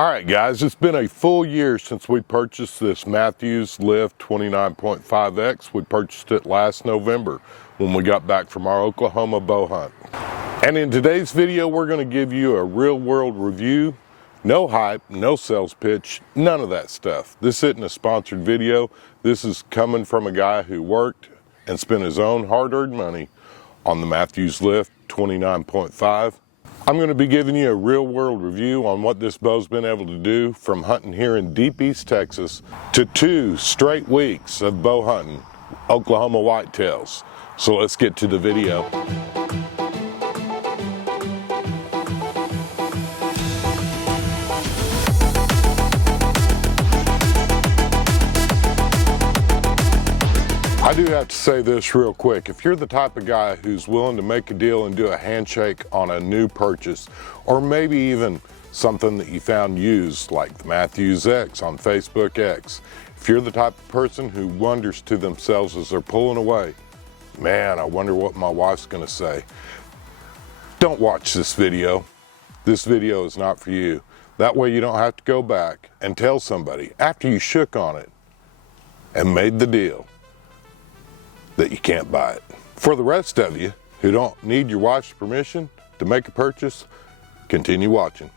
All right, guys, it's been a full year since we purchased this Mathews Lift 29.5X. We purchased it last November when we got back from our Oklahoma bow hunt. And in today's video, we're going to give you a real-world review. No hype, no sales pitch, none of that stuff. This isn't a sponsored video. This is coming from a guy who worked and spent his own hard-earned money on the Mathews Lift 29.5. I'm going to be giving you a real-world review on what this bow's been able to do from hunting here in deep East Texas to 2 straight weeks of bow hunting Oklahoma whitetails. So let's get to the video. I do have to say this real quick. If you're the type of guy who's willing to make a deal and do a handshake on a new purchase, or maybe even something that you found used like the Mathews X on Facebook X, if you're the type of person who wonders to themselves as they're pulling away, man, I wonder what my wife's gonna say, don't watch this video. This video is not for you. That way you don't have to go back and tell somebody after you shook on it and made the deal that you can't buy it. For the rest of you who don't need your wife's permission to make a purchase, continue watching.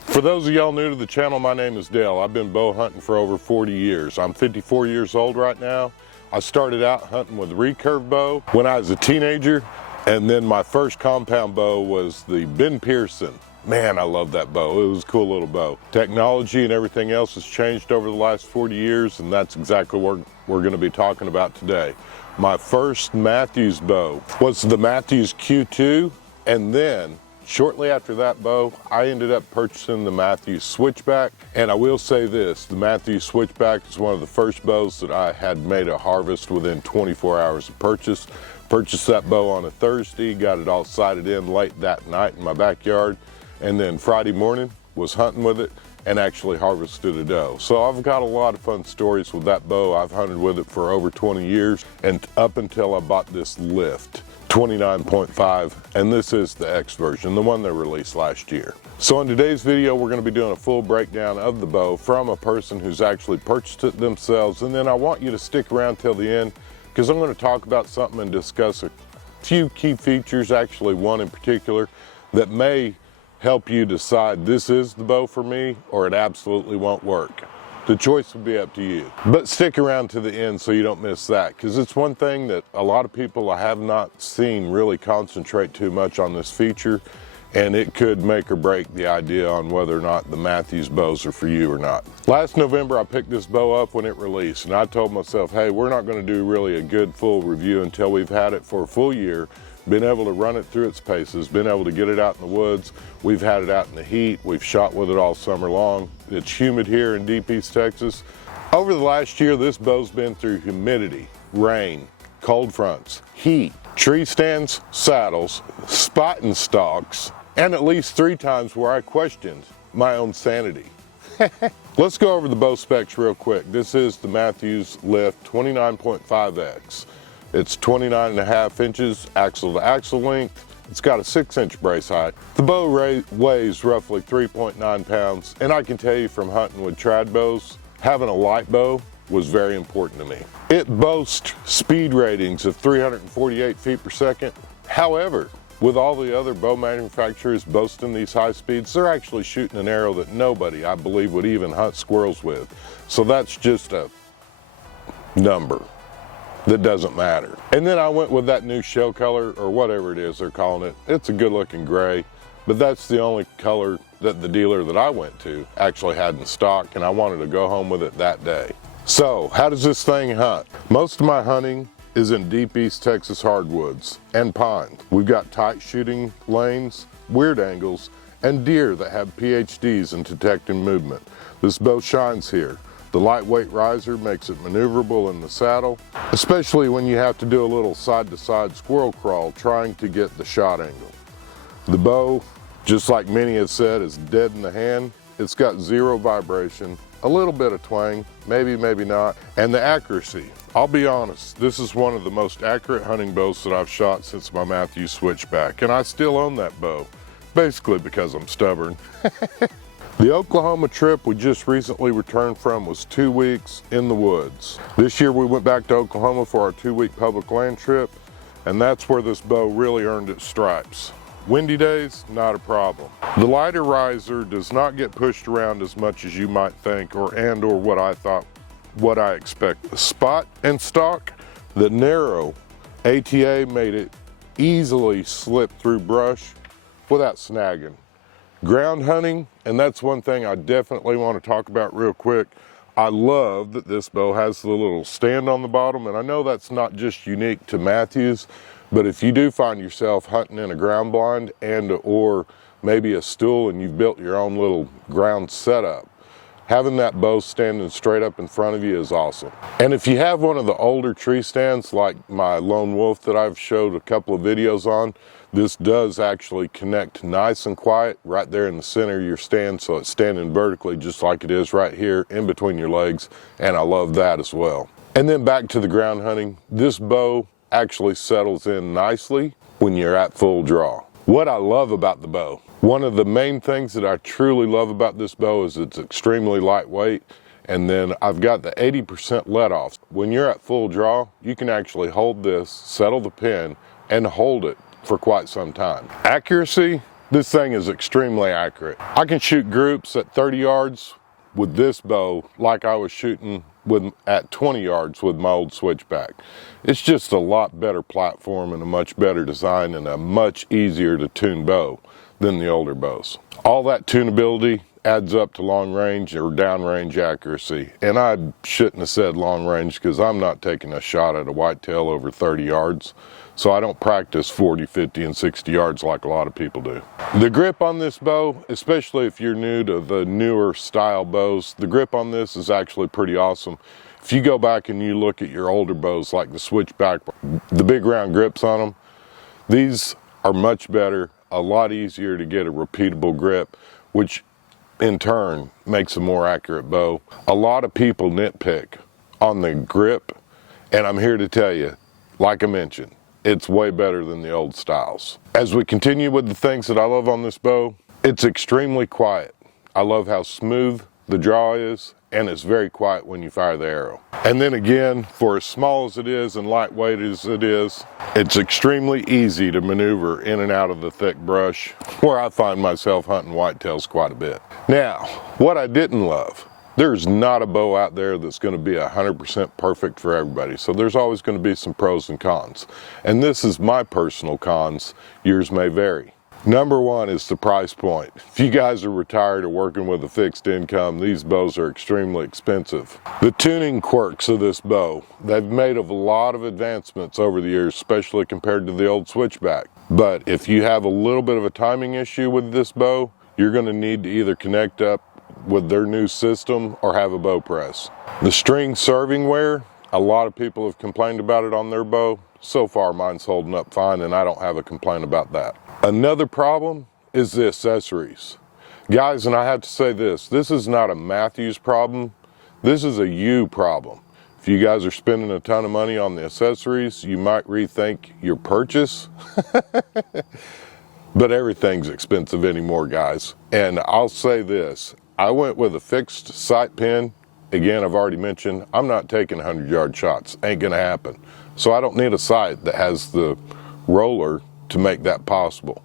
For those of y'all new to the channel, my name is Dale. I've been bow hunting for over 40 years. I'm 54 years old right now. I started out hunting with a recurve bow when I was a teenager, and then my first compound bow was the Ben Pearson. Man, I love that bow. It was a cool little bow. Technology and everything else has changed over the last 40 years, and that's exactly what we're going to be talking about today. My first Mathews bow was the Mathews Q2, and then shortly after that bow, I ended up purchasing the Mathews Switchback. And I will say this, the Mathews Switchback is one of the first bows that I had made a harvest within 24 hours of purchase. Purchased that bow on a Thursday, got it all sighted in late that night in my backyard, and then Friday morning was hunting with it and actually harvested a doe. So I've got a lot of fun stories with that bow. I've hunted with it for over 20 years, and up until I bought this Lift 29.5, and this is the X version, the one they released last year. So in today's video, we're gonna be doing a full breakdown of the bow from a person who's actually purchased it themselves, and then I want you to stick around till the end, because I'm gonna talk about something and discuss a few key features, actually one in particular, that may help you decide this is the bow for me or it absolutely won't work. The choice will be up to you. But stick around to the end so you don't miss that, because it's one thing that a lot of people I have not seen really concentrate too much on this feature, and it could make or break the idea on whether or not the Mathews bows are for you or not. Last November I picked this bow up when it released, and I told myself, hey, we're not going to do really a good full review until we've had it for a full year, been able to run it through its paces, been able to get it out in the woods. We've had it out in the heat. We've shot with it all summer long. It's humid here in deep East Texas. Over the last year, this bow's been through humidity, rain, cold fronts, heat, tree stands, saddles, spot-and-stalks, and at least 3 times where I questioned my own sanity. Let's go over the bow specs real quick. This is the Mathews Lift 29.5X. It's 29.5 inches axle to axle length. It's got a 6-inch brace height. The bow weighs roughly 3.9 pounds, and I can tell you from hunting with trad bows, having a light bow was very important to me. It boasts speed ratings of 348 feet per second. However, with all the other bow manufacturers boasting these high speeds, they're actually shooting an arrow that nobody, I believe, would even hunt squirrels with. So that's just a number that doesn't matter. And then I went with that new shell color, or whatever it is they're calling it. It's a good looking gray, but that's the only color that the dealer that I went to actually had in stock, and I wanted to go home with it that day. So how does this thing hunt? Most of my hunting is in deep East Texas hardwoods and pines. We've got tight shooting lanes, weird angles, and deer that have PhDs in detecting movement. This bow shines here. The lightweight riser makes it maneuverable in the saddle, especially when you have to do a little side-to-side squirrel crawl trying to get the shot angle. The bow, just like many have said, is dead in the hand. It's got 0 vibration, a little bit of twang, maybe, maybe not, and the accuracy. I'll be honest, this is one of the most accurate hunting bows that I've shot since my Mathews Switchback, and I still own that bow, basically because I'm stubborn. The Oklahoma trip we just recently returned from was 2 weeks in the woods. This year we went back to Oklahoma for our 2-week public land trip, and that's where this bow really earned its stripes. Windy days, not a problem. The lighter riser does not get pushed around as much as you might think or what I expect. The spot and stalk, the narrow ATA made it easily slip through brush without snagging. Ground hunting, and that's one thing I definitely want to talk about real quick. I love that this bow has the little stand on the bottom, and I know that's not just unique to Mathews, but if you do find yourself hunting in a ground blind or maybe a stool and you've built your own little ground setup, having that bow standing straight up in front of you is awesome. And if you have one of the older tree stands like my Lone Wolf that I've showed a couple of videos on, this does actually connect nice and quiet right there in the center of your stand, so it's standing vertically just like it is right here in between your legs, and I love that as well. And then back to the ground hunting, this bow actually settles in nicely when you're at full draw. What I love about the bow, one of the main things that I truly love about this bow is it's extremely lightweight, and then I've got the 80% let off. When you're at full draw, you can actually hold this, settle the pin, and hold it for quite some time. Accuracy, this thing is extremely accurate. I can shoot groups at 30 yards with this bow like I was shooting at 20 yards with my old switchback. It's just a lot better platform and a much better design and a much easier to tune bow than the older bows. All that tunability adds up to long range or downrange accuracy. And I shouldn't have said long range because I'm not taking a shot at a whitetail over 30 yards. So I don't practice 40, 50, and 60 yards like a lot of people do. The grip on this bow, especially if you're new to the newer style bows, the grip on this is actually pretty awesome. If you go back and you look at your older bows like the switchback, the big round grips on them, these are much better, a lot easier to get a repeatable grip, which in turn makes a more accurate bow. A lot of people nitpick on the grip, and I'm here to tell you, like I mentioned, it's way better than the old styles. As we continue with the things that I love on this bow, it's extremely quiet. I love how smooth the draw is, and it's very quiet when you fire the arrow. And then again, for as small as it is and lightweight as it is, it's extremely easy to maneuver in and out of the thick brush, where I find myself hunting whitetails quite a bit. Now, what I didn't love, there's not a bow out there that's going to be 100% perfect for everybody. So there's always going to be some pros and cons. And this is my personal cons. Yours may vary. Number one is the price point. If you guys are retired or working with a fixed income, these bows are extremely expensive. The tuning quirks of this bow, they've made a lot of advancements over the years, especially compared to the old switchback. But if you have a little bit of a timing issue with this bow, you're going to need to either connect up with their new system or have a bow press. The string serving wear, a lot of people have complained about it on their bow. So far mine's holding up fine and I don't have a complaint about that. Another problem is the accessories. Guys, and I have to say this is not a Mathews problem, this is a you problem. If you guys are spending a ton of money on the accessories, you might rethink your purchase. But everything's expensive anymore, guys. And I'll say this, I went with a fixed sight pin. Again, I've already mentioned, I'm not taking 100-yard shots. Ain't gonna happen. So I don't need a sight that has the roller to make that possible.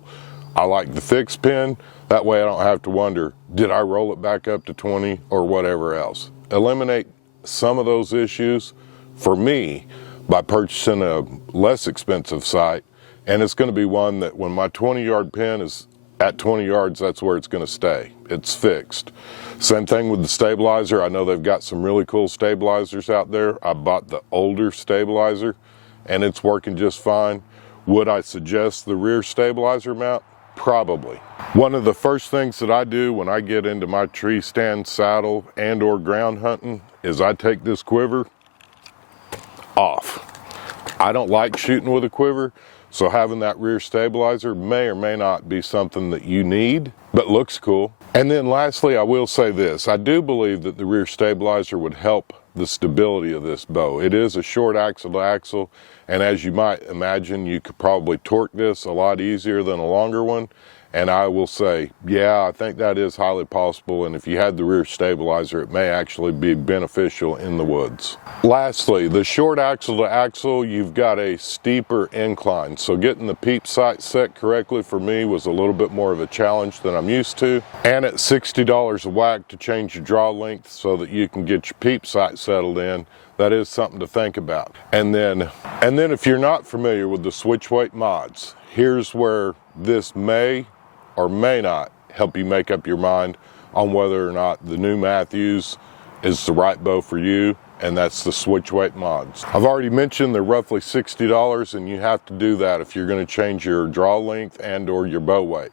I like the fixed pin. That way I don't have to wonder, did I roll it back up to 20 or whatever else? Eliminate some of those issues for me by purchasing a less expensive sight. And it's gonna be one that when my 20-yard pin is at 20 yards, that's where it's going to stay. It's fixed. Same thing with the stabilizer. I know they've got some really cool stabilizers out there. I bought the older stabilizer and it's working just fine. Would I suggest the rear stabilizer mount? Probably. One of the first things that I do when I get into my tree stand, saddle, and or ground hunting is I take this quiver off. I don't like shooting with a quiver. So having that rear stabilizer may or may not be something that you need, but looks cool. And then lastly, I will say this. I do believe that the rear stabilizer would help the stability of this bow. It is a short axle to axle, and as you might imagine, you could probably torque this a lot easier than a longer one. And I will say, yeah, I think that is highly possible, and if you had the rear stabilizer, it may actually be beneficial in the woods. Lastly, the short axle to axle, you've got a steeper incline, so getting the peep sight set correctly for me was a little bit more of a challenge than I'm used to. And at $60 a whack to change your draw length so that you can get your peep sight settled in, that is something to think about. And then if you're not familiar with the switch weight mods, here's where this may or may not help you make up your mind on whether or not the new Mathews is the right bow for you, and that's the switch weight mods. I've already mentioned they're roughly $60, and you have to do that if you're going to change your draw length and or your bow weight.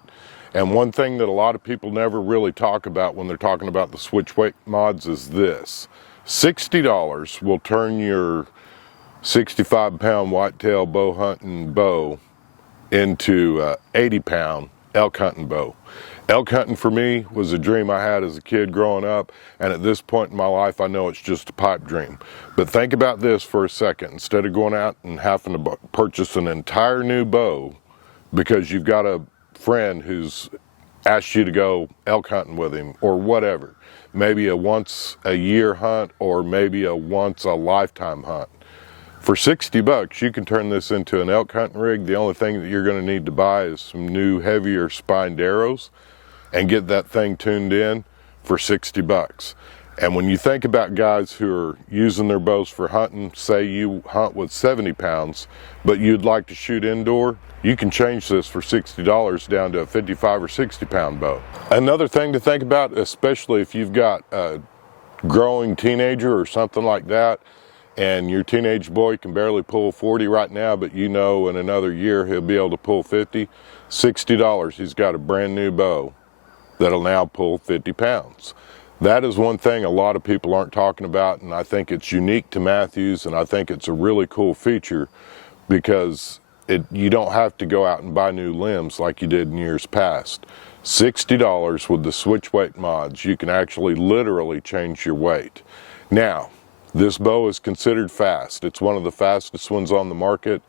And one thing that a lot of people never really talk about when they're talking about the switch weight mods is this. $60 will turn your 65-pound whitetail bow hunting bow into 80-pound elk hunting bow. Elk hunting for me was a dream I had as a kid growing up, and at this point in my life I know it's just a pipe dream. But think about this for a second. Instead of going out and having to purchase an entire new bow because you've got a friend who's asked you to go elk hunting with him or whatever, maybe a once a year hunt or maybe a once a lifetime hunt, for $60 you can turn this into an elk hunting rig. The only thing that you're going to need to buy is some new heavier spined arrows and get that thing tuned in for $60. And when you think about guys who are using their bows for hunting, say you hunt with 70 pounds but you'd like to shoot indoor, you can change this for $60 down to a 55 or 60 pound bow. Another thing to think about, especially if you've got a growing teenager or something like that, and your teenage boy can barely pull 40 right now, but you know in another year he'll be able to pull 50, $60, he's got a brand new bow that'll now pull 50 pounds. That is one thing a lot of people aren't talking about, and I think it's unique to Mathews, and I think it's a really cool feature because you don't have to go out and buy new limbs like you did in years past. $60 with the switch weight mods, you can actually literally change your weight. Now, this bow is considered fast. It's one of the fastest ones on the market.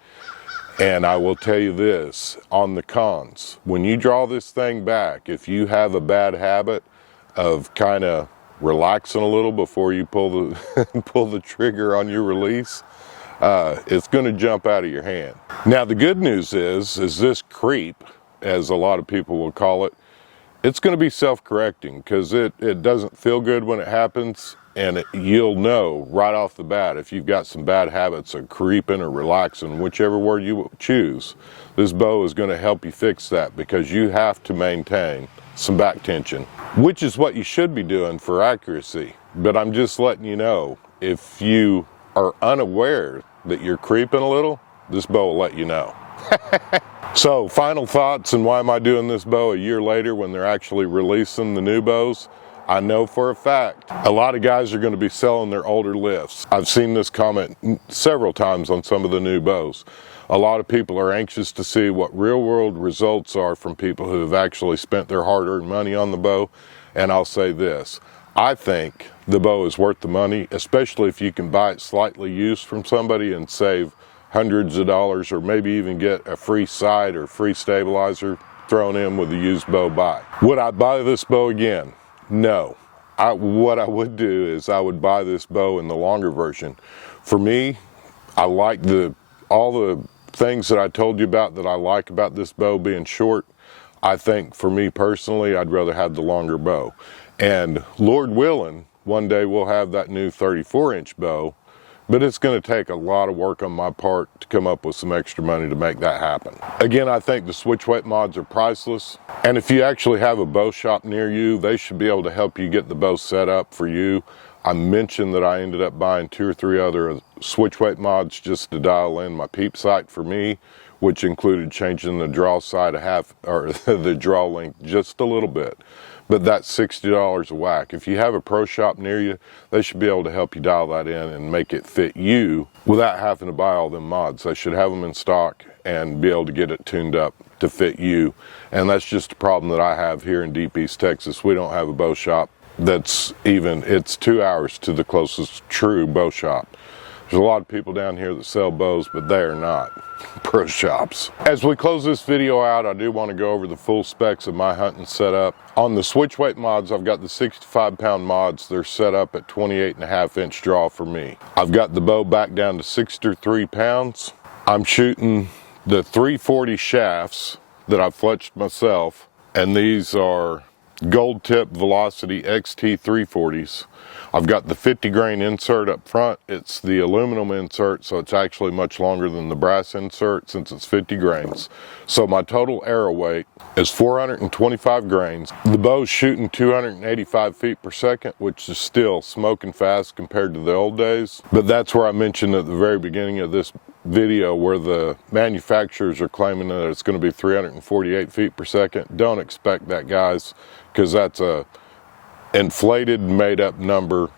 And I will tell you this, on the cons, when you draw this thing back, if you have a bad habit of kind of relaxing a little before you pull the trigger on your release, it's going to jump out of your hand. Now the good news is this creep, as a lot of people will call it, it's going to be self-correcting because it doesn't feel good when it happens. And you'll know right off the bat if you've got some bad habits of creeping or relaxing, whichever word you choose. This bow is going to help you fix that because you have to maintain some back tension, which is what you should be doing for accuracy. But I'm just letting you know, if you are unaware that you're creeping a little, this bow will let you know. So final thoughts, and why am I doing this bow a year later when they're actually releasing the new bows? I know for a fact a lot of guys are going to be selling their older lifts. I've seen this comment several times on some of the new bows. A lot of people are anxious to see what real world results are from people who have actually spent their hard-earned money on the bow. And I'll say this, I think the bow is worth the money, especially if you can buy it slightly used from somebody and save hundreds of dollars, or maybe even get a free sight or free stabilizer thrown in with the used bow buy. Would I buy this bow again? No. What I would do is I would buy this bow in the longer version. For me, I like all the things that I told you about that I like about this bow being short. I think for me personally, I'd rather have the longer bow. And Lord willing, one day we'll have that new 34-inch bow, but it's going to take a lot of work on my part to come up with some extra money to make that happen. Again, I think the switch weight mods are priceless. And if you actually have a bow shop near you, they should be able to help you get the bow set up for you. I mentioned that I ended up buying 2 or 3 other switch weight mods just to dial in my peep sight for me, which included changing the draw sight the draw length just a little bit. But that's $60 a whack. If you have a pro shop near you, they should be able to help you dial that in and make it fit you without having to buy all them mods. They should have them in stock and be able to get it tuned up to fit you. And that's just a problem that I have here in Deep East Texas. We don't have a bow shop it's 2 hours to the closest true bow shop. There's a lot of people down here that sell bows, but they are not pro shops. As we close this video out, I do want to go over the full specs of my hunting setup. On the switch weight mods, I've got the 65-pound mods. They're set up at 28.5-inch draw for me. I've got the bow back down to 63 pounds. I'm shooting the 340 shafts that I've fletched myself, and these are Gold Tip Velocity XT 340s. I've got the 50 grain insert up front. It's the aluminum insert, so it's actually much longer than the brass insert since it's 50 grains. So my total arrow weight is 425 grains. The bow's shooting 285 feet per second, which is still smoking fast compared to the old days. But that's where I mentioned at the very beginning of this video where the manufacturers are claiming that it's going to be 348 feet per second. Don't expect that, guys, because that's a inflated, made up number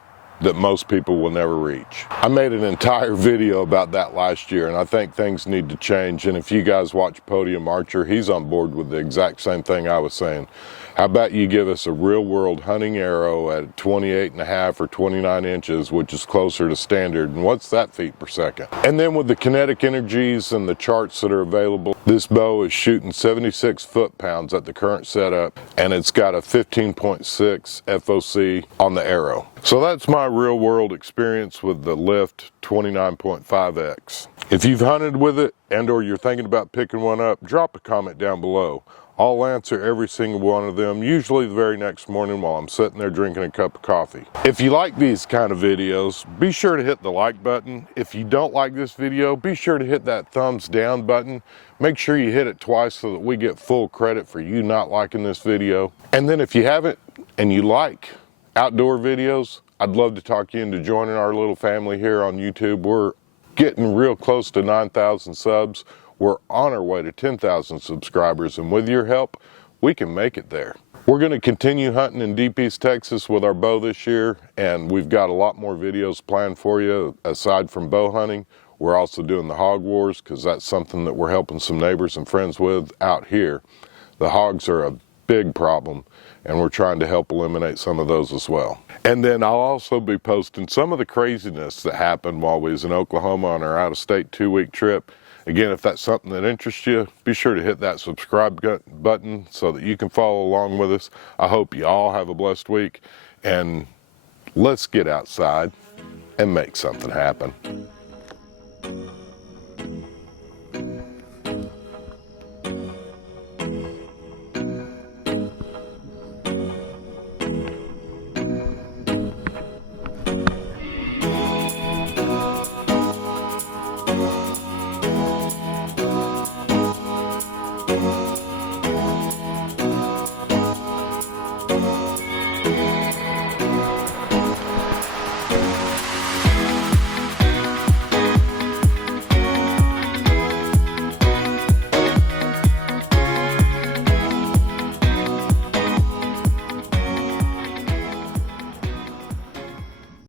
that most people will never reach. I made an entire video about that last year, and I think things need to change. And if you guys watch Podium Archer, he's on board with the exact same thing I was saying. How about you give us a real world hunting arrow at 28.5 or 29 inches, which is closer to standard, and what's that feet per second? And then with the kinetic energies and the charts that are available, this bow is shooting 76 foot-pounds at the current setup, and it's got a 15.6 FOC on the arrow. So that's my real world experience with the Lift 29.5X. If you've hunted with it and or you're thinking about picking one up, drop a comment down below. I'll answer every single one of them, usually the very next morning while I'm sitting there drinking a cup of coffee. If you like these kind of videos, be sure to hit the like button. If you don't like this video, be sure to hit that thumbs down button. Make sure you hit it twice so that we get full credit for you not liking this video. And then if you haven't and you like outdoor videos, I'd love to talk you into joining our little family here on YouTube. We're getting real close to 9,000 subs. We're on our way to 10,000 subscribers, and with your help, we can make it there. We're going to continue hunting in Deep East Texas with our bow this year, and we've got a lot more videos planned for you aside from bow hunting. We're also doing the hog wars because that's something that we're helping some neighbors and friends with out here. The hogs are a big problem, and we're trying to help eliminate some of those as well. And then I'll also be posting some of the craziness that happened while we was in Oklahoma on our out-of-state 2-week trip. Again, if that's something that interests you, be sure to hit that subscribe button so that you can follow along with us. I hope you all have a blessed week, and let's get outside and make something happen.